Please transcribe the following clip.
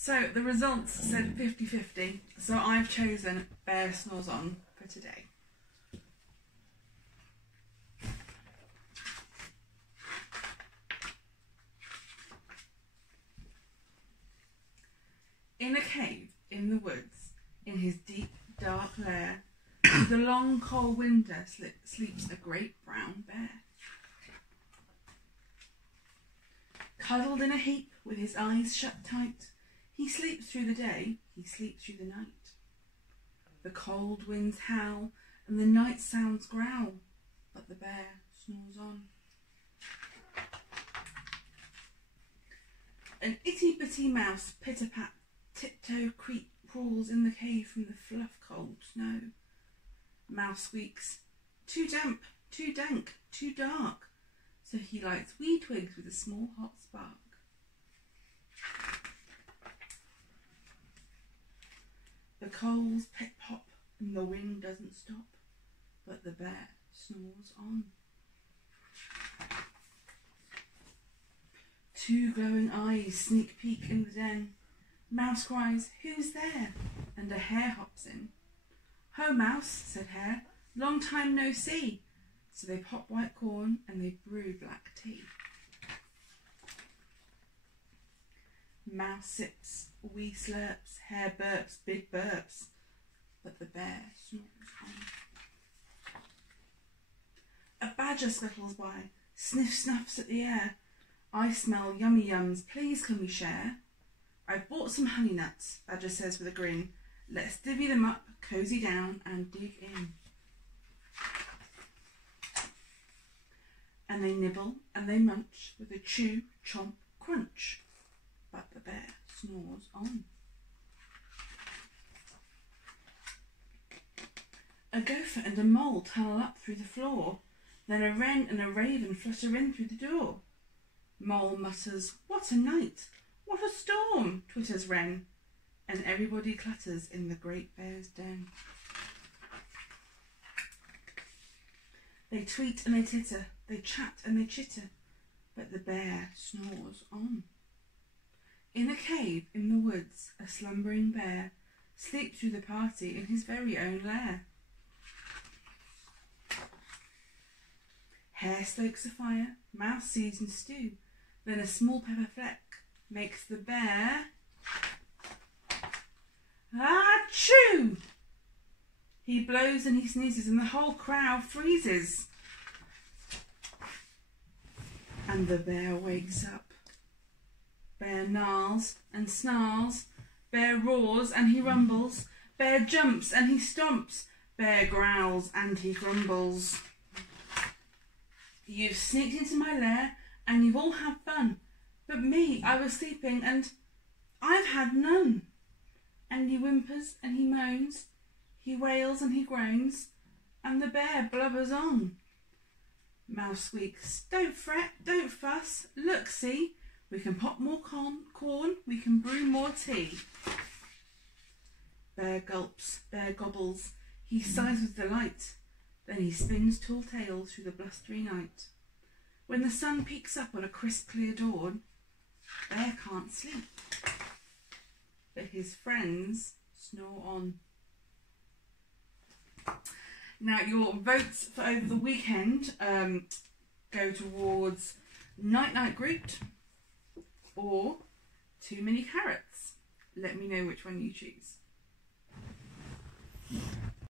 So the results said 50-50, so I've chosen Bear Snores On for today. In a cave in the woods, in his deep dark lair, through the long cold winter sleeps a great brown bear. Cuddled in a heap with his eyes shut tight, he sleeps through the day, he sleeps through the night. The cold winds howl and the night sounds growl, but the bear snores on. An itty-bitty mouse pitter-pat, tiptoe creep crawls in the cave from the fluff cold snow. Mouse squeaks, too damp, too dank, too dark, so he lights wee twigs with a small hot spark. The coals pip-pop and the wind doesn't stop, but the bear snores on. Two glowing eyes sneak peek in the den. Mouse cries, "Who's there?" and a hare hops in. "Ho, Mouse," said Hare, "long time no see." So they pop white corn and they brew black tea. Mouse sips, wee slurps, Hare burps, big burps, but the bear snores on. A badger scuttles by, sniff snuffs at the air. "I smell yummy yums, please can we share?" "I've bought some honey nuts," Badger says with a grin. "Let's divvy them up, cosy down and dig in." And they nibble and they munch with a chew, chomp, crunch, but the bear snores on. A gopher and a mole tunnel up through the floor. Then a wren and a raven flutter in through the door. Mole mutters, "What a night! What a storm!" twitters wren, and everybody clutters in the great bear's den. They tweet and they titter, they chat and they chitter, but the bear snores on. In a cave in the woods, a slumbering bear sleeps through the party in his very own lair. Hare stokes a fire, Mouse seasons stew, then a small pepper fleck makes the bear achoo! He blows and he sneezes and the whole crowd freezes. And the bear wakes up. Bear gnarls and snarls, bear roars and he rumbles, bear jumps and he stomps, bear growls and he grumbles. You've sneaked into my lair and you've all had fun, but me, I was sleeping and I've had none. And he whimpers and he moans, he wails and he groans, and the bear blubbers on. Mouse squeaks, "Don't fret, don't fuss, look, see, we can pop more corn, we can brew more tea." Bear gulps, bear gobbles, he sighs with delight, then he spins tall tales through the blustery night. When the sun peeks up on a crisp clear dawn, Bear can't sleep, but his friends snore on. Now your votes for over the weekend go towards Night Night Groot or Too Many Carrots. Let me know which one you choose.